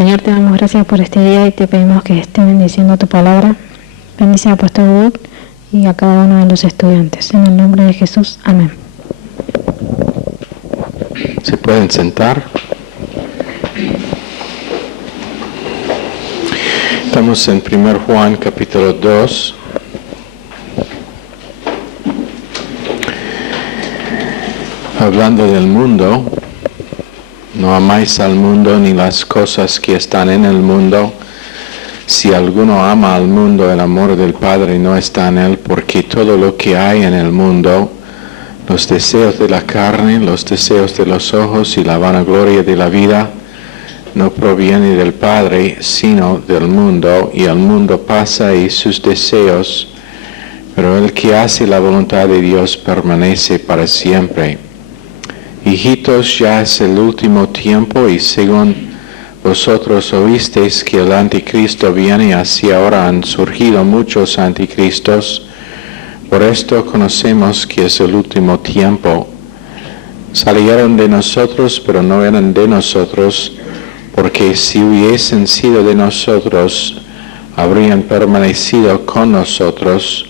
Señor, te damos gracias por este día y te pedimos que esté bendiciendo tu palabra. Bendice al pastor Wood y a cada uno de los estudiantes. En el nombre de Jesús, amén. ¿Se pueden sentar? Estamos en 1 Juan capítulo 2. Hablando del mundo. No amáis al mundo ni las cosas que están en el mundo. Si alguno ama al mundo, el amor del Padre no está en él, porque todo lo que hay en el mundo, los deseos de la carne, los deseos de los ojos y la vanagloria de la vida, no proviene del Padre, sino del mundo, y el mundo pasa y sus deseos, pero el que hace la voluntad de Dios permanece para siempre. Hijitos, ya es el último tiempo, y según vosotros oísteis que el anticristo viene, así ahora han surgido muchos anticristos. Por esto conocemos que es el último tiempo. Salieron de nosotros, pero no eran de nosotros, porque si hubiesen sido de nosotros, habrían permanecido con nosotros,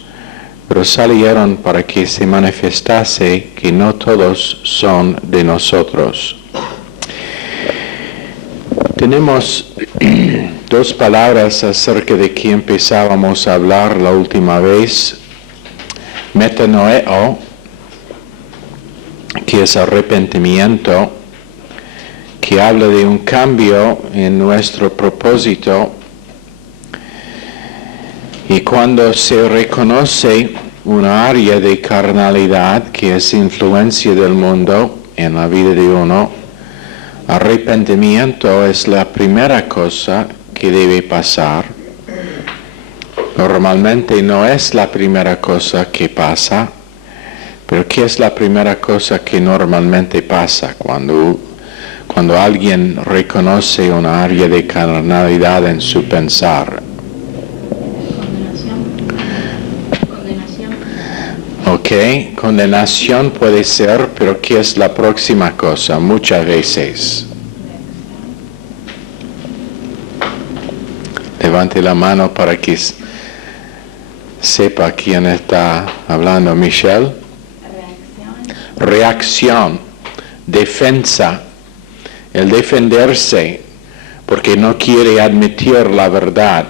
pero salieron para que se manifestase que no todos son de nosotros. Tenemos dos palabras acerca de que empezábamos a hablar la última vez. Metanoeo, que es arrepentimiento, que habla de un cambio en nuestro propósito. Y cuando se reconoce una área de carnalidad que es influencia del mundo en la vida de uno, arrepentimiento es la primera cosa que debe pasar. Normalmente no es la primera cosa que pasa, pero ¿qué es la primera cosa que normalmente pasa cuando alguien reconoce una área de carnalidad en su pensar? Ok, condenación puede ser, pero ¿qué es la próxima cosa? Muchas veces. Levante la mano para que sepa quién está hablando. Michelle. Reacción. Defensa. El defenderse porque no quiere admitir la verdad.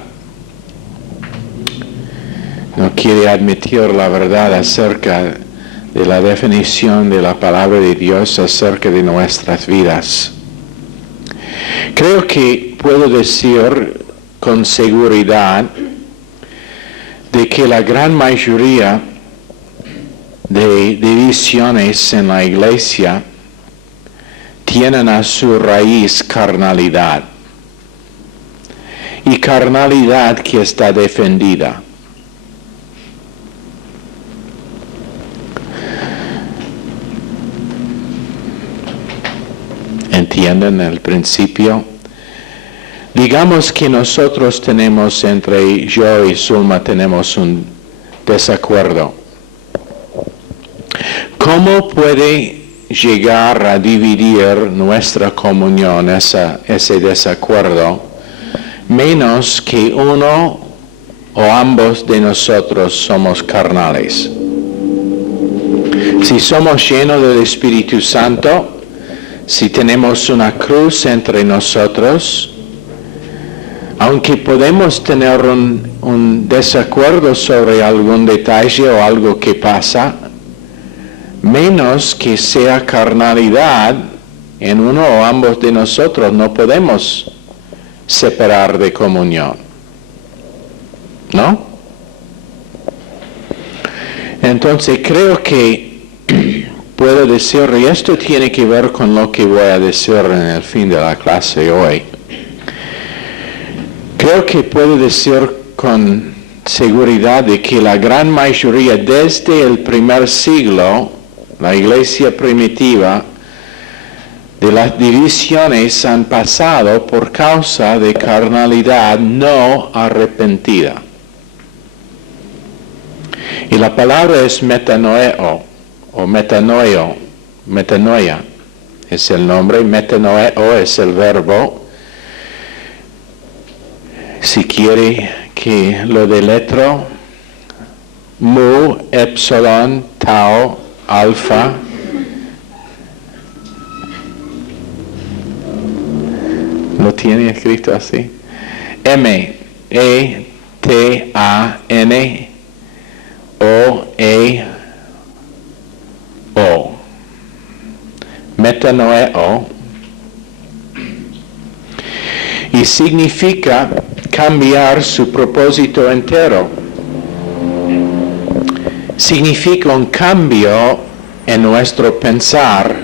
No quiere admitir la verdad acerca de la definición de la palabra de Dios acerca de nuestras vidas. Creo que puedo decir con seguridad de que la gran mayoría de divisiones en la iglesia tienen a su raíz carnalidad. Y carnalidad que está defendida. ¿Entienden el principio? Digamos que nosotros tenemos, entre yo y Zulma, tenemos un desacuerdo. ¿Cómo puede llegar a dividir nuestra comunión ese desacuerdo, menos que uno o ambos de nosotros somos carnales? Si somos llenos del Espíritu Santo, si tenemos una cruz entre nosotros, aunque podemos tener un desacuerdo sobre algún detalle o algo que pasa, menos que sea carnalidad en uno o ambos de nosotros, no podemos separar de comunión. ¿No? Entonces creo que puedo decir, y esto tiene que ver con lo que voy a decir en el fin de la clase hoy. Creo que puedo decir con seguridad de que la gran mayoría desde el primer siglo, la iglesia primitiva, de las divisiones han pasado por causa de carnalidad no arrepentida. Y la palabra es metanoeo, o metanoia es el nombre, metanoeo es el verbo, Si quiere que lo deletro, mu, epsilon, tau, alfa. ¿Lo tiene escrito así? M, E, T, A, N, O, E, O. Metanoeo. Y significa cambiar su propósito entero. Significa un cambio en nuestro pensar.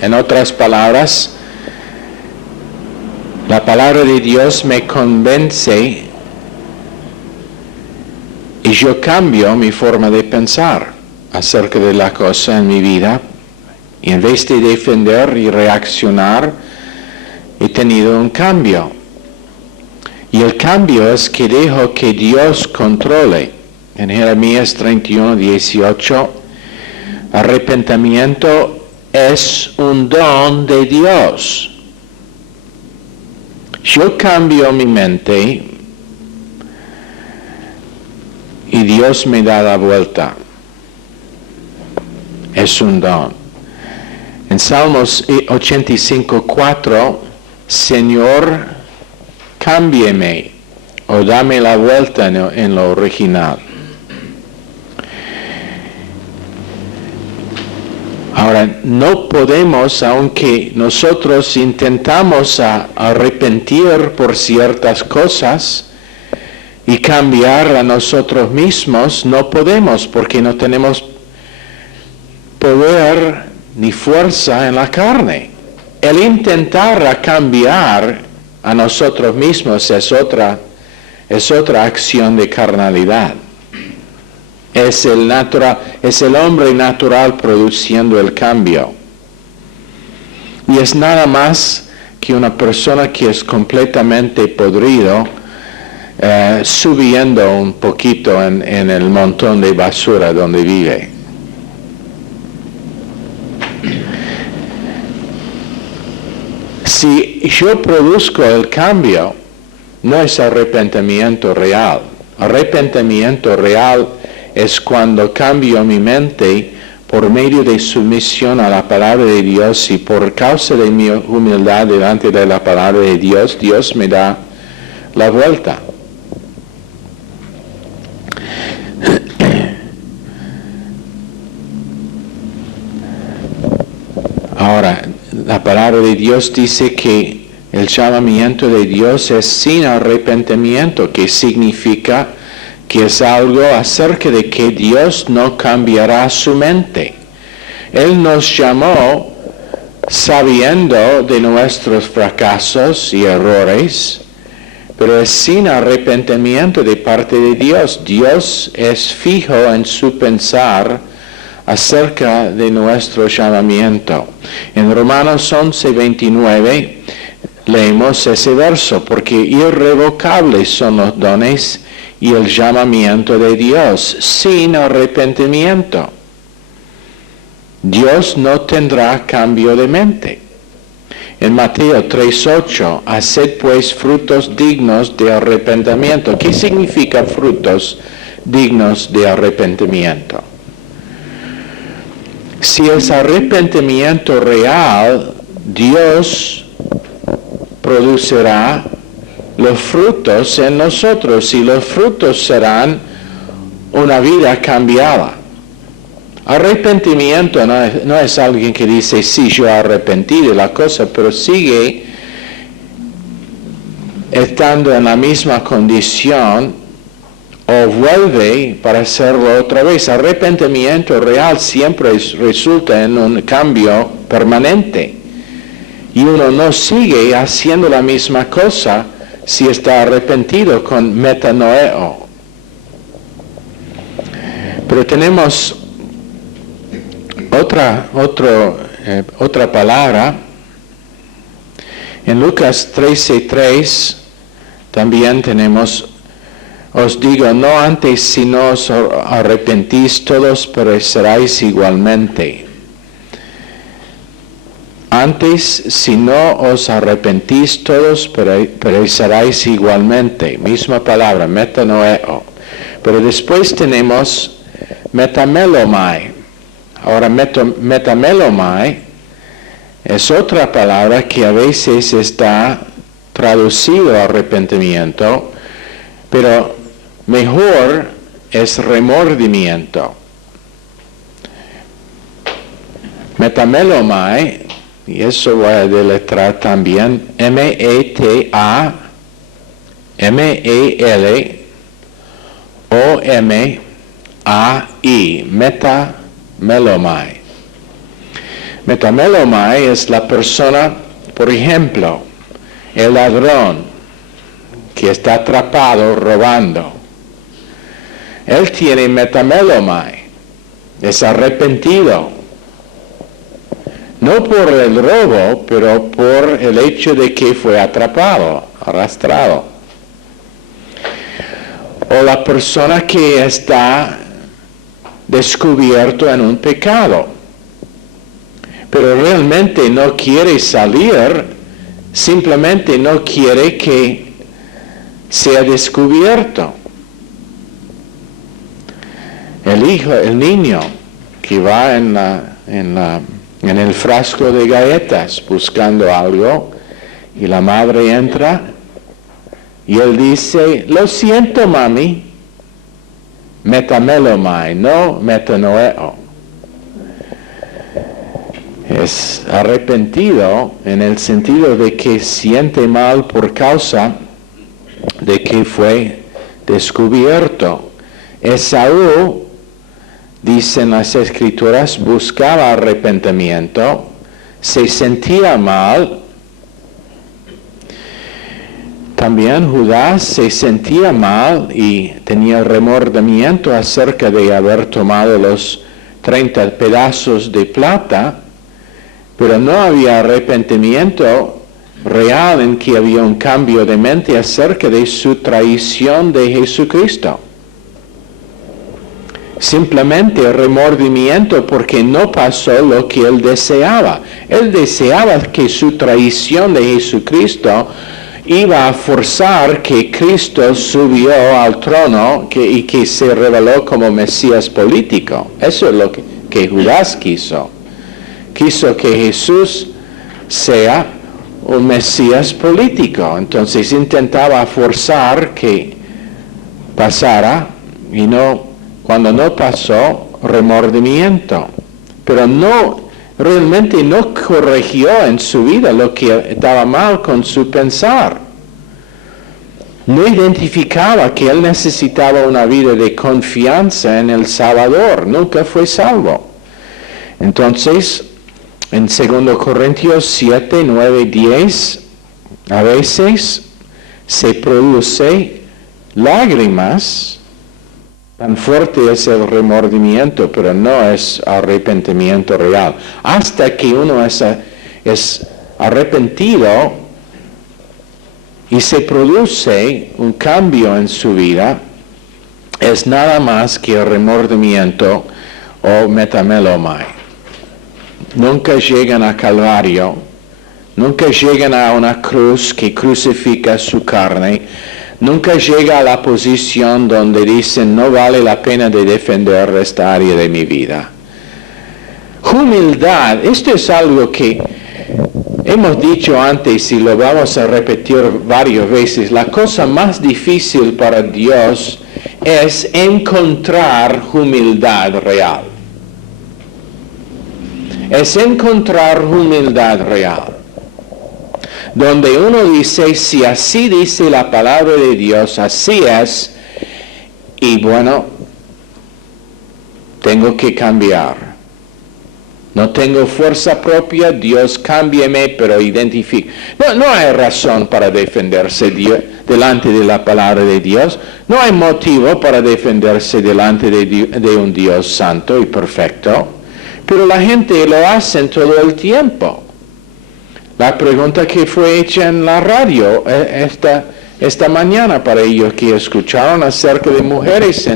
En otras palabras, la palabra de Dios me convence y yo cambio mi forma de pensar acerca de la cosa en mi vida. Y en vez de defender y reaccionar, he tenido un cambio. Y el cambio es que dejo que Dios controle. En Jeremías 31, 18, arrepentimiento es un don de Dios. Yo cambio mi mente y Dios me da la vuelta. Es un don. En Salmos 85, 4, Señor, cámbiame o dame la vuelta en lo original. Ahora, no podemos, aunque nosotros intentamos arrepentir por ciertas cosas y cambiar a nosotros mismos, no podemos porque no tenemos poder ni fuerza en la carne. El intentar cambiar a nosotros mismos es otra acción de carnalidad. Es el hombre natural produciendo el cambio. Y es nada más que una persona que es completamente podrido, subiendo un poquito en el montón de basura donde vive. Si yo produzco el cambio, no es arrepentimiento real. Arrepentimiento real es cuando cambio mi mente por medio de sumisión a la palabra de Dios y por causa de mi humildad delante de la palabra de Dios, Dios me da la vuelta. Ahora, la palabra de Dios dice que el llamamiento de Dios es sin arrepentimiento, que significa que es algo acerca de que Dios no cambiará su mente. Él nos llamó sabiendo de nuestros fracasos y errores, pero es sin arrepentimiento de parte de Dios. Dios es fijo en su pensar acerca de nuestro llamamiento. En Romanos 11, 29 leemos ese verso, porque irrevocables son los dones y el llamamiento de Dios, sin arrepentimiento. Dios no tendrá cambio de mente. En Mateo 3:8, haced pues frutos dignos de arrepentimiento. ¿Qué significa frutos dignos de arrepentimiento? Si es arrepentimiento real, Dios producirá los frutos en nosotros y los frutos serán una vida cambiada. Arrepentimiento no es alguien que dice, sí, yo arrepentí de la cosa, pero sigue estando en la misma condición o vuelve para hacerlo otra vez. Arrepentimiento real siempre resulta en un cambio permanente. Y uno no sigue haciendo la misma cosa si está arrepentido con metanoeo. Pero tenemos otra palabra. En Lucas 13:3 también tenemos, os digo, no antes si no os arrepentís todos pereceráis igualmente. Antes, si no os arrepentís, todos pereceréis igualmente. Misma palabra, metanoeo. Pero después tenemos metamelomai. Ahora, metamelomai es otra palabra que a veces está traducido a arrepentimiento, pero mejor es remordimiento. Metamelomai, y eso voy a deletrear también, M-E-T-A-M-E-L-O-M-A-I, metamelomai. Metamelomai es la persona, por ejemplo, el ladrón que está atrapado robando. Él tiene metamelomai, es arrepentido. No por el robo, pero por el hecho de que fue atrapado, arrastrado. O la persona que está descubierto en un pecado, pero realmente no quiere salir, simplemente no quiere que sea descubierto. El niño que va en el frasco de galletas buscando algo y la madre entra y él dice, lo siento mami, metamelomai, no metanoeo. Es arrepentido en el sentido de que siente mal por causa de que fue descubierto. Esaú, dicen las Escrituras, buscaba arrepentimiento, se sentía mal. También Judá se sentía mal y tenía remordimiento acerca de haber tomado los 30 pedazos de plata, pero no había arrepentimiento real en que había un cambio de mente acerca de su traición de Jesucristo. Simplemente remordimiento porque no pasó lo que él deseaba. Él deseaba que su traición de Jesucristo iba a forzar que Cristo subió al trono y que se reveló como Mesías político. Eso es lo que Judas quiso. Quiso que Jesús sea un Mesías político. Entonces intentaba forzar que pasara y cuando no pasó, remordimiento. Pero realmente no corrigió en su vida lo que estaba mal con su pensar. No identificaba que él necesitaba una vida de confianza en el Salvador. Nunca fue salvo. Entonces, en 2 Corintios 7, 9, 10, a veces se produce lágrimas. Tan fuerte es el remordimiento, pero no es arrepentimiento real. Hasta que uno es arrepentido y se produce un cambio en su vida, es nada más que remordimiento o metamelomai. Nunca llegan a Calvario, nunca llegan a una cruz que crucifica su carne, nunca llega a la posición donde dicen no vale la pena de defender esta área de mi vida. Humildad, esto es algo que hemos dicho antes y lo vamos a repetir varias veces. La cosa más difícil para Dios es encontrar humildad real. Es encontrar humildad real. Donde uno dice, si así dice la palabra de Dios, así es, y bueno, tengo que cambiar. No tengo fuerza propia, Dios cámbiame, pero identifique. No hay razón para defenderse delante de la palabra de Dios. No hay motivo para defenderse delante de un Dios santo y perfecto. Pero la gente lo hace todo el tiempo. La pregunta que fue hecha en la radio esta mañana para ellos que escucharon acerca de mujeres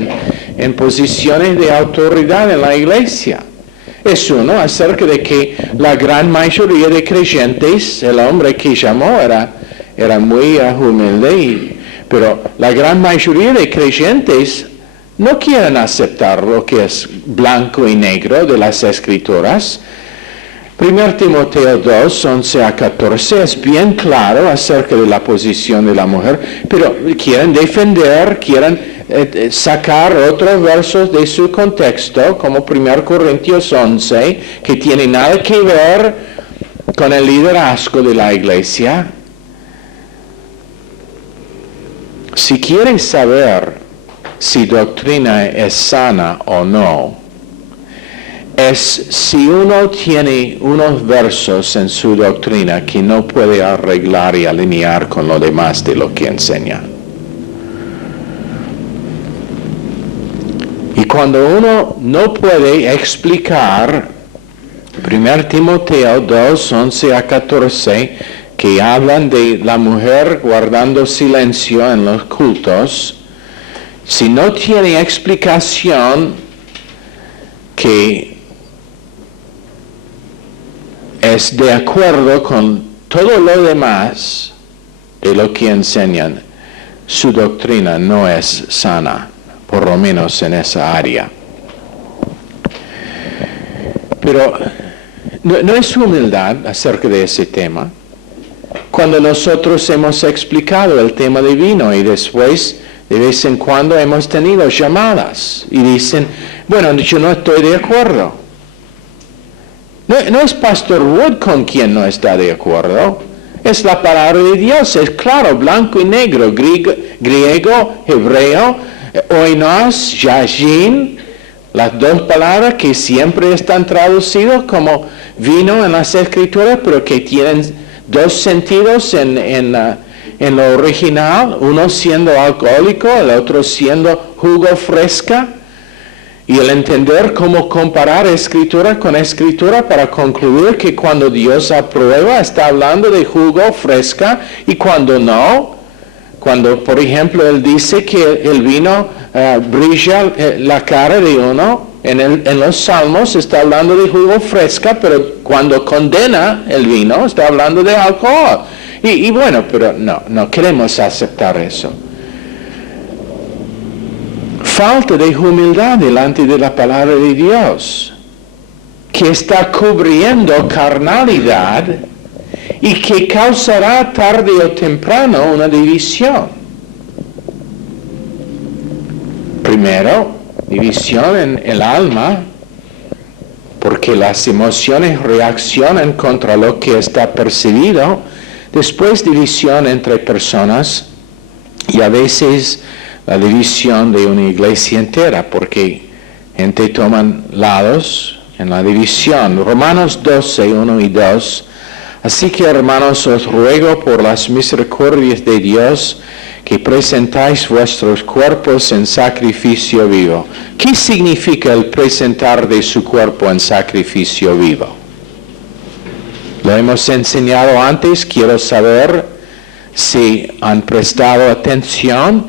en posiciones de autoridad en la iglesia. Es uno acerca de que la gran mayoría de creyentes, el hombre que llamó era muy humilde, pero la gran mayoría de creyentes no quieren aceptar lo que es blanco y negro de las Escrituras. 1 Timoteo 2, 11 a 14 es bien claro acerca de la posición de la mujer, pero quieren defender, quieren sacar otros versos de su contexto, como 1 Corintios 11, que tiene nada que ver con el liderazgo de la iglesia. Si quieres saber si doctrina es sana o no, es si uno tiene unos versos en su doctrina que no puede arreglar y alinear con lo demás de lo que enseña. Y cuando uno no puede explicar 1 Timoteo 2, 11 a 14, que hablan de la mujer guardando silencio en los cultos, si no tiene explicación que es de acuerdo con todo lo demás de lo que enseñan, su doctrina no es sana, por lo menos en esa área. Pero no es humildad acerca de ese tema. Cuando nosotros hemos explicado el tema de vino y después de vez en cuando hemos tenido llamadas y dicen, bueno, yo no estoy de acuerdo. No es Pastor Wood con quien no está de acuerdo. Es la palabra de Dios, es claro, blanco y negro, griego, hebreo, oinos, yajin, las dos palabras que siempre están traducidas como vino en las Escrituras, pero que tienen dos sentidos en lo original, uno siendo alcohólico, el otro siendo jugo fresca. Y el entender cómo comparar escritura con escritura para concluir que cuando Dios aprueba está hablando de jugo fresca y cuando no, cuando por ejemplo Él dice que el vino brilla la cara de uno, en los Salmos está hablando de jugo fresca, pero cuando condena el vino está hablando de alcohol. Y bueno, pero no queremos aceptar eso. Falta de humildad delante de la palabra de Dios, que está cubriendo carnalidad y que causará tarde o temprano una división. Primero, división en el alma, porque las emociones reaccionan contra lo que está percibido. Después, división entre personas y a veces la división de una iglesia entera, porque gente toman lados en la división. Romanos 12, 1 y 2. Así que, hermanos, os ruego por las misericordias de Dios que presentáis vuestros cuerpos en sacrificio vivo. ¿Qué significa el presentar de su cuerpo en sacrificio vivo? Lo hemos enseñado antes, quiero saber si han prestado atención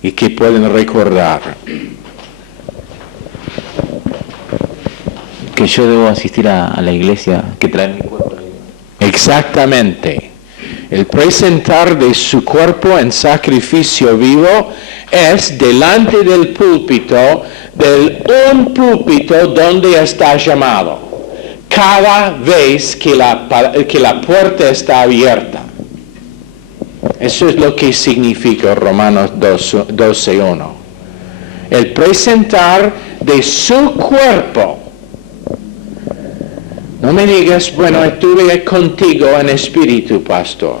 y que pueden recordar. Que yo debo asistir a la iglesia que trae mi cuerpo. Exactamente. El presentar de su cuerpo en sacrificio vivo es delante del púlpito, un púlpito donde está llamado, cada vez que la puerta está abierta. Eso es lo que significa Romanos 12:1. El presentar de su cuerpo. No me digas, bueno, estuve contigo en espíritu, pastor.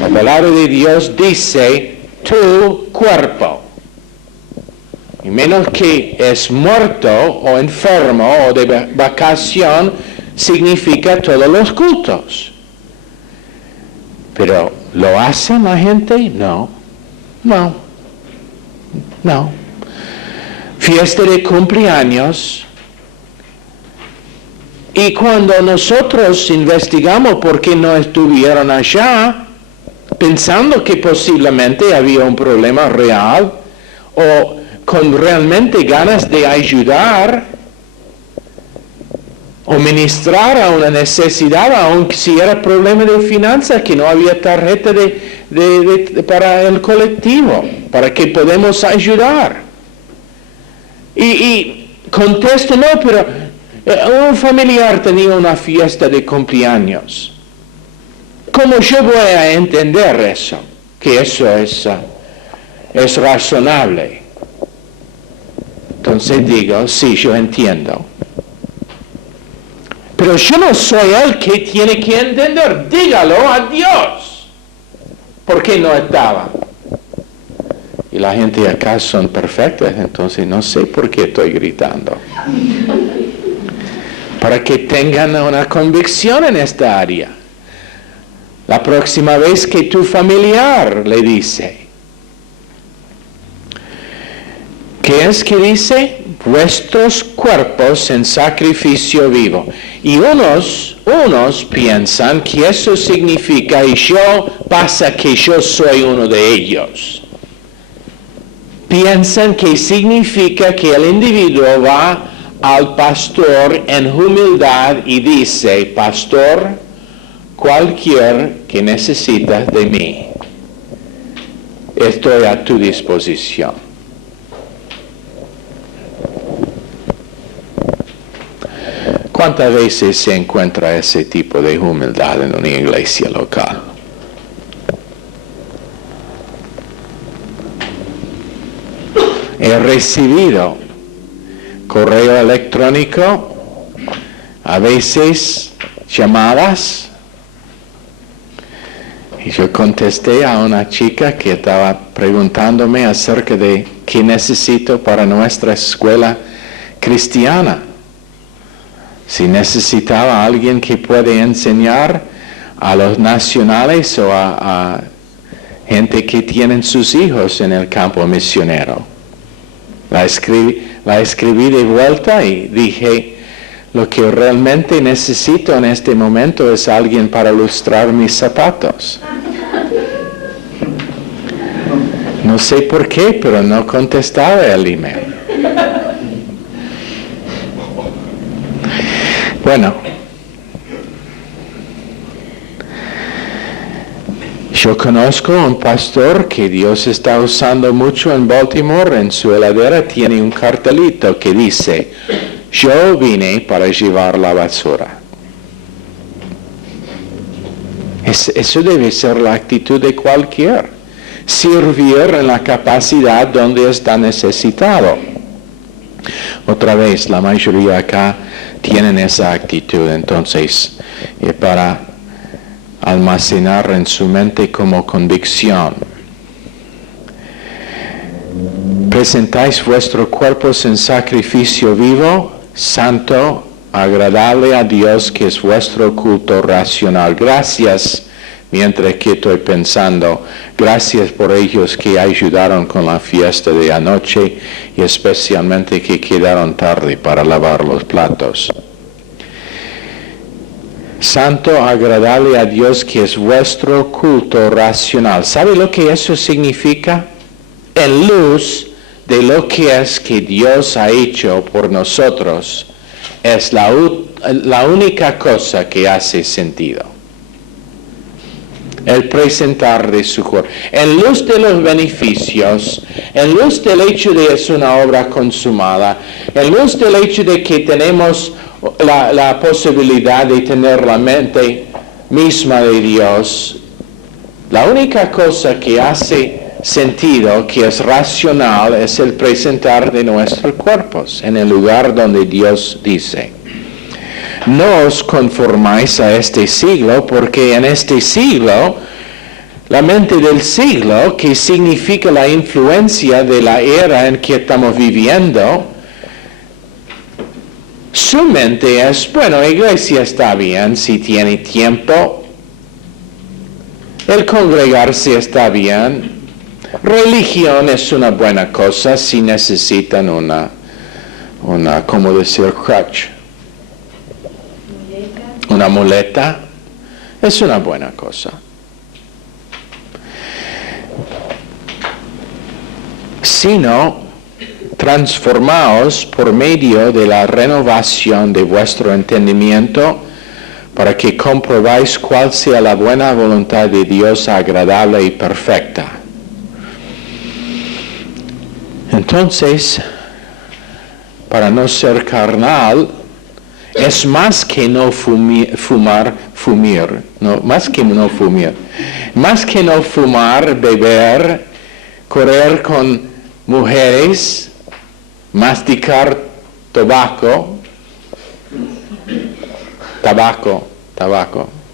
La palabra de Dios dice, tu cuerpo. Y menos que es muerto o enfermo o de vacación, significa todos los cultos. Pero, ¿lo hace la gente? No. Fiesta de cumpleaños. Y cuando nosotros investigamos por qué no estuvieron allá, pensando que posiblemente había un problema real, o con realmente ganas de ayudar, o ministrar a una necesidad, aunque si era problema de finanzas, que no había tarjeta para el colectivo, para que podemos ayudar. Y contesto, no, pero un familiar tenía una fiesta de cumpleaños. ¿Cómo yo voy a entender eso? Que eso es razonable. Entonces digo, sí, yo entiendo. Pero yo no soy el que tiene que entender. Dígalo a Dios. ¿Por qué no estaba? Y la gente acá son perfectas, entonces no sé por qué estoy gritando. Para que tengan una convicción en esta área. La próxima vez que tu familiar le dice, ¿qué es que dice? Vuestros cuerpos en sacrificio vivo. Y unos piensan que eso significa, y pasa que yo soy uno de ellos. Piensan que significa que el individuo va al pastor en humildad y dice, pastor, cualquier que necesitas de mí, estoy a tu disposición. ¿Cuántas veces se encuentra ese tipo de humildad en una iglesia local? He recibido correo electrónico, a veces llamadas, y yo contesté a una chica que estaba preguntándome acerca de qué necesito para nuestra escuela cristiana. Si necesitaba a alguien que puede enseñar a los nacionales o a gente que tienen sus hijos en el campo misionero. La escribí de vuelta y dije, lo que realmente necesito en este momento es alguien para lustrar mis zapatos. No sé por qué, pero no contestaba el email. Bueno, yo conozco un pastor que Dios está usando mucho en Baltimore. En su heladera tiene un cartelito que dice, yo vine para llevar la basura. Eso debe ser la actitud de cualquier. Servir en la capacidad donde está necesitado. Otra vez, la mayoría acá tienen esa actitud, entonces, para almacenar en su mente como convicción. Presentáis vuestros cuerpos en sacrificio vivo, santo, agradable a Dios, que es vuestro culto racional. Gracias, mientras que estoy pensando, gracias por ellos que ayudaron con la fiesta de anoche y especialmente que quedaron tarde para lavar los platos. Santo, agradable a Dios, que es vuestro culto racional. ¿Sabe lo que eso significa? En luz de lo que es que Dios ha hecho por nosotros, es la única cosa que hace sentido. El presentar de su cuerpo. En luz de los beneficios, en luz del hecho de que es una obra consumada, en luz del hecho de que tenemos la posibilidad de tener la mente misma de Dios, la única cosa que hace sentido, que es racional, es el presentar de nuestros cuerpos en el lugar donde Dios dice. No os conformáis a este siglo, porque en este siglo, la mente del siglo, que significa la influencia de la era en que estamos viviendo, su mente es, bueno, iglesia está bien si tiene tiempo, el congregarse está bien, religión es una buena cosa si necesitan una ¿cómo decir? Crutch. Una muleta es una buena cosa. Sino, transformaos por medio de la renovación de vuestro entendimiento, para que comprobáis cuál sea la buena voluntad de Dios agradable y perfecta. Entonces, para no ser carnal, es más que no fumar, beber, correr con mujeres, masticar tabaco.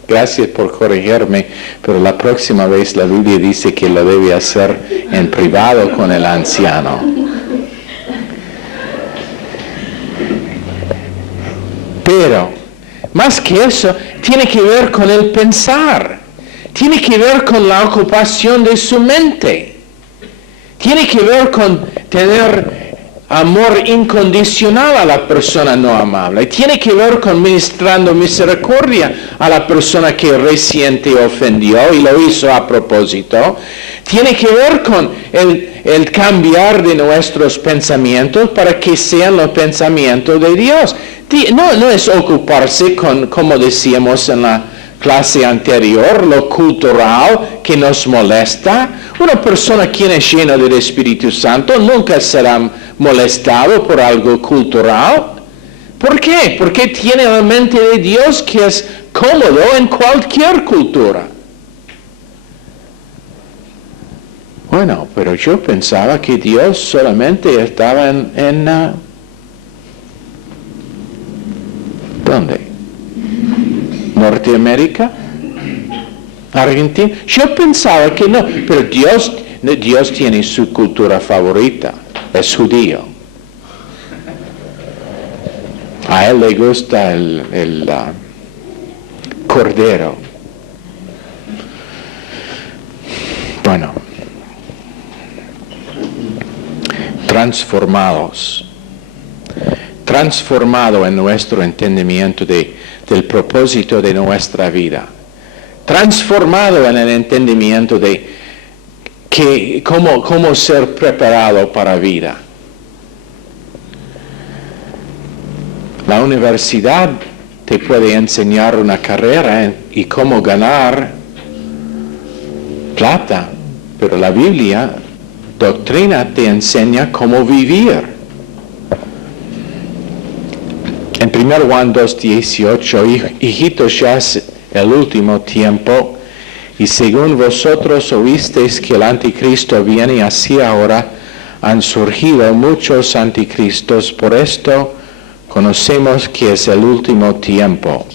Gracias por corregirme, pero la próxima vez la Biblia dice que lo debe hacer en privado con el anciano. Pero, más que eso, tiene que ver con el pensar. Tiene que ver con la ocupación de su mente. Tiene que ver con tener amor incondicional a la persona no amable. Tiene que ver con ministrando misericordia a la persona que recién te ofendió y lo hizo a propósito. Tiene que ver con el cambiar de nuestros pensamientos para que sean los pensamientos de Dios. No es ocuparse con, como decíamos en la clase anterior, lo cultural que nos molesta. Una persona que es llena del Espíritu Santo nunca será molestado por algo cultural. ¿Por qué? Porque tiene la mente de Dios que es cómodo en cualquier cultura. Bueno, pero yo pensaba que Dios solamente estaba en ¿dónde? ¿Norteamérica? ¿Argentina? Yo pensaba que no, pero Dios tiene su cultura favorita, es judío. A él le gusta el cordero. Bueno, transformado en nuestro entendimiento del propósito de nuestra vida, transformado en el entendimiento de cómo ser preparado para vida. La universidad te puede enseñar una carrera y cómo ganar plata, pero la Biblia, doctrina, te enseña cómo vivir. En 1 Juan 2:18, hijitos, ya es el último tiempo, y según vosotros oísteis que el anticristo viene, así ahora han surgido muchos anticristos. Por esto conocemos que es el último tiempo.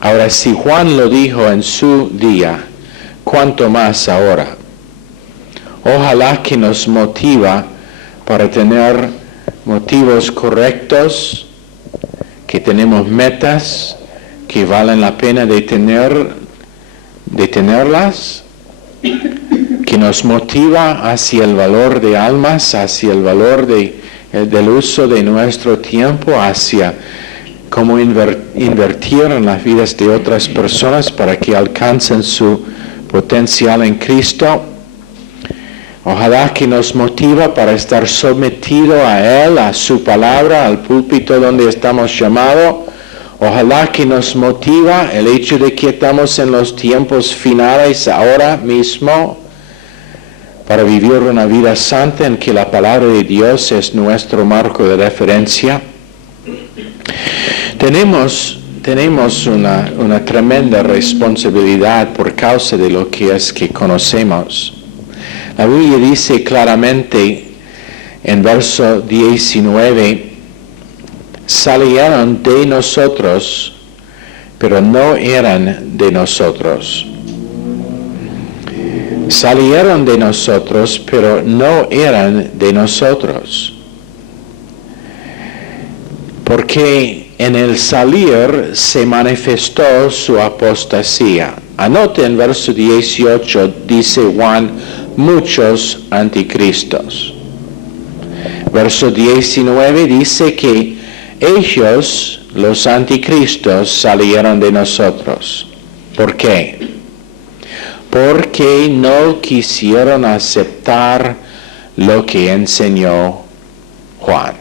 Ahora, si Juan lo dijo en su día, ¿cuánto más ahora? Ojalá que nos motiva para tener motivos correctos, que tenemos metas que valen la pena detenerlas, que nos motiva hacia el valor de almas, hacia el valor del uso de nuestro tiempo, hacia cómo invertir en las vidas de otras personas para que alcancen su potencial en Cristo. Ojalá que nos motiva para estar sometido a Él, a su palabra, al púlpito donde estamos llamados. Ojalá que nos motiva el hecho de que estamos en los tiempos finales ahora mismo para vivir una vida santa en que la palabra de Dios es nuestro marco de referencia. Tenemos una tremenda responsabilidad por causa de lo que es que conocemos. La Biblia dice claramente en verso 19, salieron de nosotros, pero no eran de nosotros. Salieron de nosotros, pero no eran de nosotros. Porque en el salir se manifestó su apostasía. Anote en verso 18, dice Juan, muchos anticristos. Verso 19 dice que ellos, los anticristos, salieron de nosotros. ¿Por qué? Porque no quisieron aceptar lo que enseñó Juan.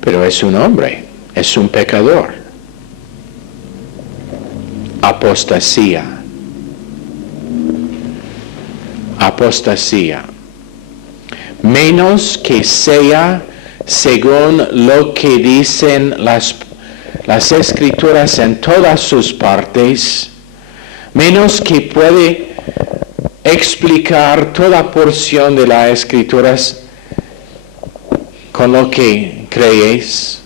Pero es un hombre, es un pecador. Apostasía. Apostasía. Menos que sea según lo que dicen las escrituras en todas sus partes, menos que puede explicar toda porción de las escrituras con lo que creéis,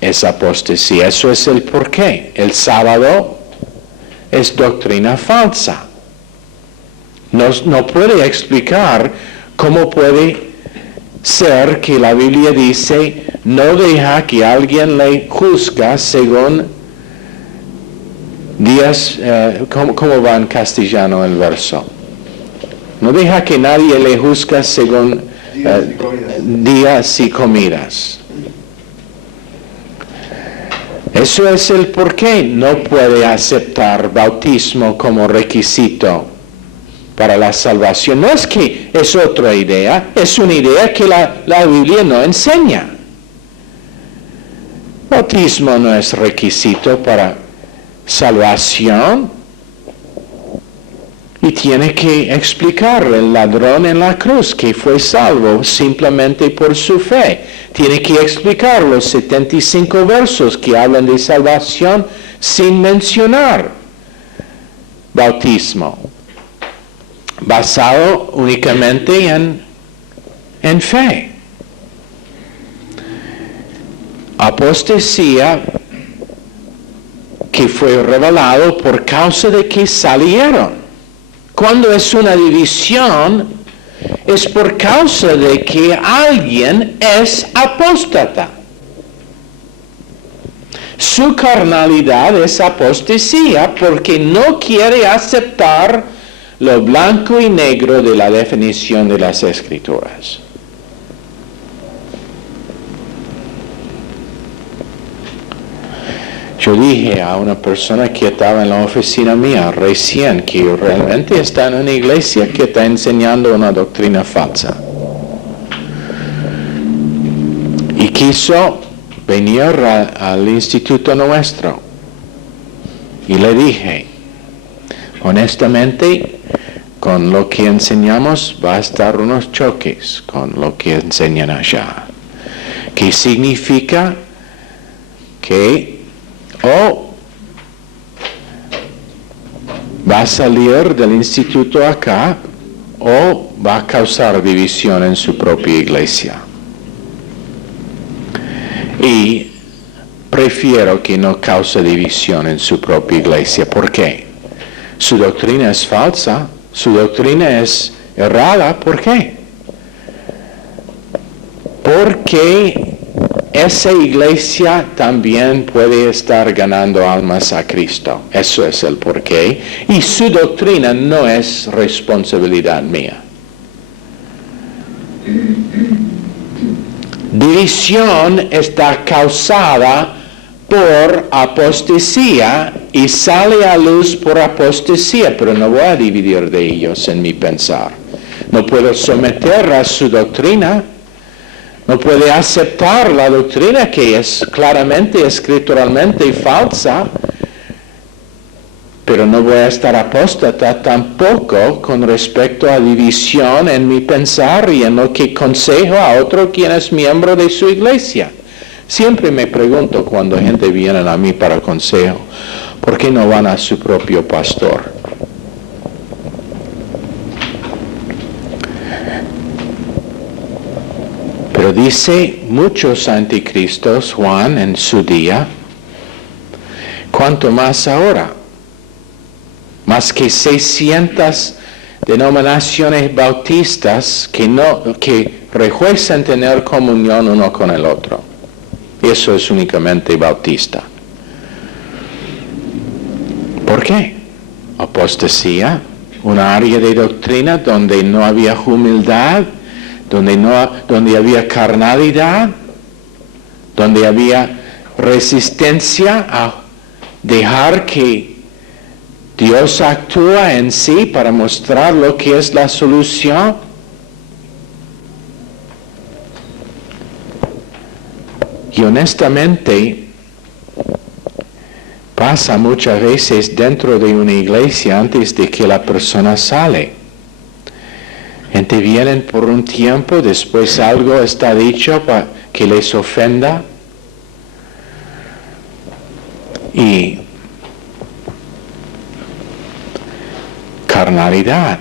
es apostasía. Eso es el porqué. El sábado es doctrina falsa. No puede explicar cómo puede ser que la Biblia dice no deja que alguien le juzga según días, ¿cómo va en castellano el verso? No deja que nadie le juzga según días y comidas. Eso es el por qué no puede aceptar bautismo como requisito para la salvación. No es que es otra idea, es una idea que la Biblia no enseña. Bautismo no es requisito para salvación. Y tiene que explicar el ladrón en la cruz que fue salvo simplemente por su fe. Tiene que explicar los 75 versos que hablan de salvación sin mencionar bautismo, basado únicamente en fe. Apostasía que fue revelado por causa de que salieron. Cuando es una división, es por causa de que alguien es apóstata. Su carnalidad es apostasía porque no quiere aceptar lo blanco y negro de la definición de las Escrituras. Yo dije a una persona que estaba en la oficina mía recién que realmente está en una iglesia que está enseñando una doctrina falsa. Y quiso venir al instituto nuestro. Y le dije, honestamente, con lo que enseñamos va a estar unos choques con lo que enseñan allá. ¿Qué significa? Que va a salir del instituto acá o va a causar división en su propia iglesia. Y prefiero que no cause división en su propia iglesia. ¿Por qué? Su doctrina es falsa, su doctrina es errada. ¿Por qué? Porque esa iglesia también puede estar ganando almas a Cristo. Eso es el porqué. Y su doctrina no es responsabilidad mía. División está causada por apostasía y sale a luz por apostasía, pero no voy a dividir de ellos en mi pensar. No puedo someter a su doctrina. No puede aceptar la doctrina que es claramente, escrituralmente falsa, pero no voy a estar apóstata tampoco con respecto a división en mi pensar y en lo que consejo a otro quien es miembro de su iglesia. Siempre me pregunto cuando gente viene a mí para consejo, ¿por qué no van a su propio pastor? Pero dice muchos anticristos, Juan, en su día, ¿cuánto más ahora? Más que 600 denominaciones bautistas que rehuesan tener comunión uno con el otro. Eso es únicamente bautista. ¿Por qué? Apostasía, una área de doctrina donde no había humildad, donde había carnalidad, donde había resistencia a dejar que Dios actúa en sí para mostrar lo que es la solución. Y honestamente, pasa muchas veces dentro de una iglesia antes de que la persona sale. Gente viene por un tiempo, después algo está dicho para que les ofenda. Y carnalidad.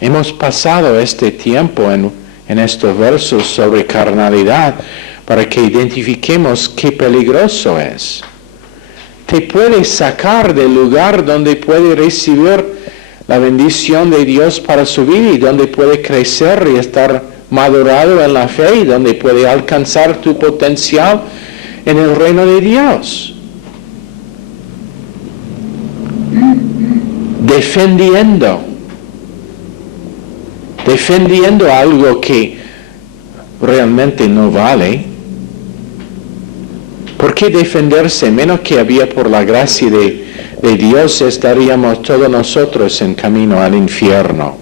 Hemos pasado este tiempo en estos versos sobre carnalidad para que identifiquemos qué peligroso es. Te puede sacar del lugar donde puede recibir la bendición de Dios para su vida y donde puede crecer y estar madurado en la fe y donde puede alcanzar tu potencial en el reino de Dios. Defendiendo algo que realmente no vale. ¿Por qué defenderse? Menos que había por la gracia de Dios, estaríamos todos nosotros en camino al infierno.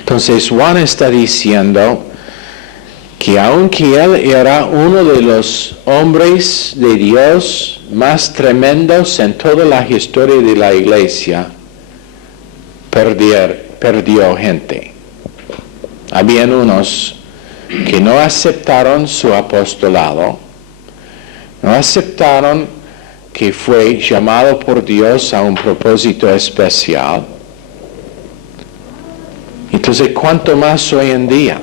Entonces Juan está diciendo que aunque él era uno de los hombres de Dios más tremendos en toda la historia de la iglesia, perdió gente. Habían unos que no aceptaron su apostolado, no aceptaron que fue llamado por Dios a un propósito especial. Entonces, ¿cuánto más hoy en día?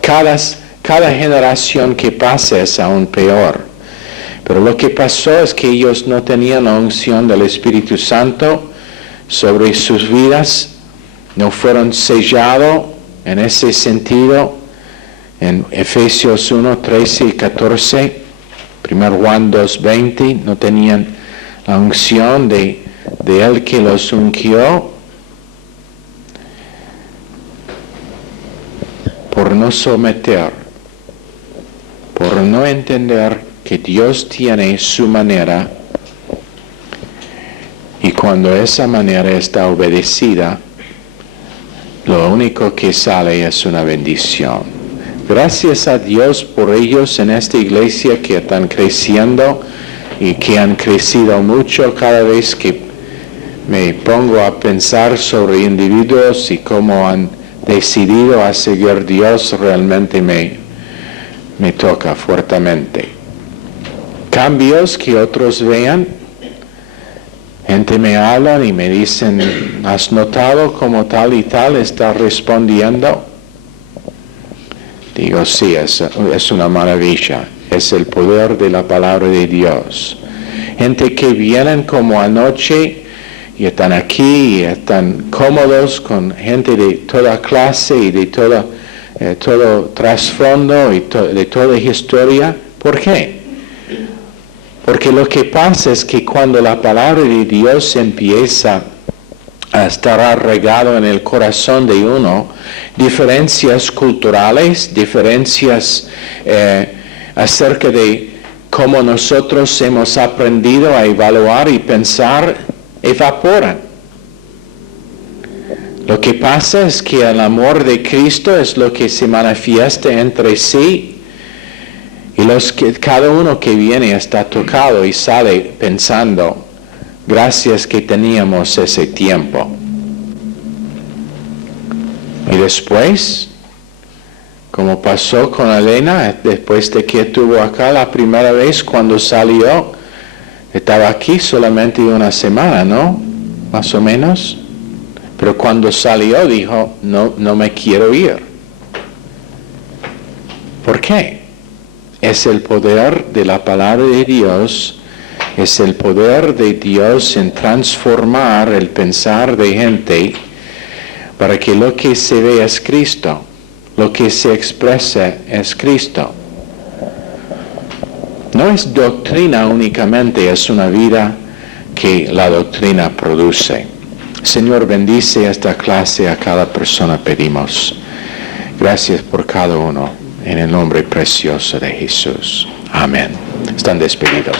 Cada generación que pasa es aún peor. Pero lo que pasó es que ellos no tenían la unción del Espíritu Santo sobre sus vidas, no fueron sellados en ese sentido. En Efesios 1, 13 y 14, 1 Juan 2, 20, no tenían la unción de Él que los ungió. Por no someter, por no entender que Dios tiene su manera, y cuando esa manera está obedecida, lo único que sale es una bendición. Gracias a Dios por ellos en esta iglesia que están creciendo y que han crecido mucho cada vez que me pongo a pensar sobre individuos y cómo han decidido a seguir Dios, realmente me toca fuertemente. Cambios que otros vean, gente me hablan y me dicen, ¿has notado cómo tal y tal está respondiendo? Digo, sí, es una maravilla, es el poder de la palabra de Dios. Gente que vienen como anoche y están aquí y están cómodos con gente de toda clase y de todo trasfondo y de toda historia. ¿Por qué? Porque lo que pasa es que cuando la palabra de Dios empieza a estar arraigado en el corazón de uno, diferencias culturales, diferencias acerca de cómo nosotros hemos aprendido a evaluar y pensar, evaporan. Lo que pasa es que el amor de Cristo es lo que se manifiesta entre sí, y cada uno que viene está tocado y sale pensando, gracias que teníamos ese tiempo. Y después, como pasó con Elena, después de que estuvo acá la primera vez, cuando salió, estaba aquí solamente una semana, ¿no? Más o menos. Pero cuando salió dijo, no me quiero ir. ¿Por qué? Es el poder de la palabra de Dios, es el poder de Dios en transformar el pensar de gente para que lo que se ve es Cristo, lo que se expresa es Cristo. No es doctrina únicamente, es una vida que la doctrina produce. Señor, bendice esta clase, a cada persona pedimos. Gracias por cada uno, en el nombre precioso de Jesús. Amén. Están despedidos.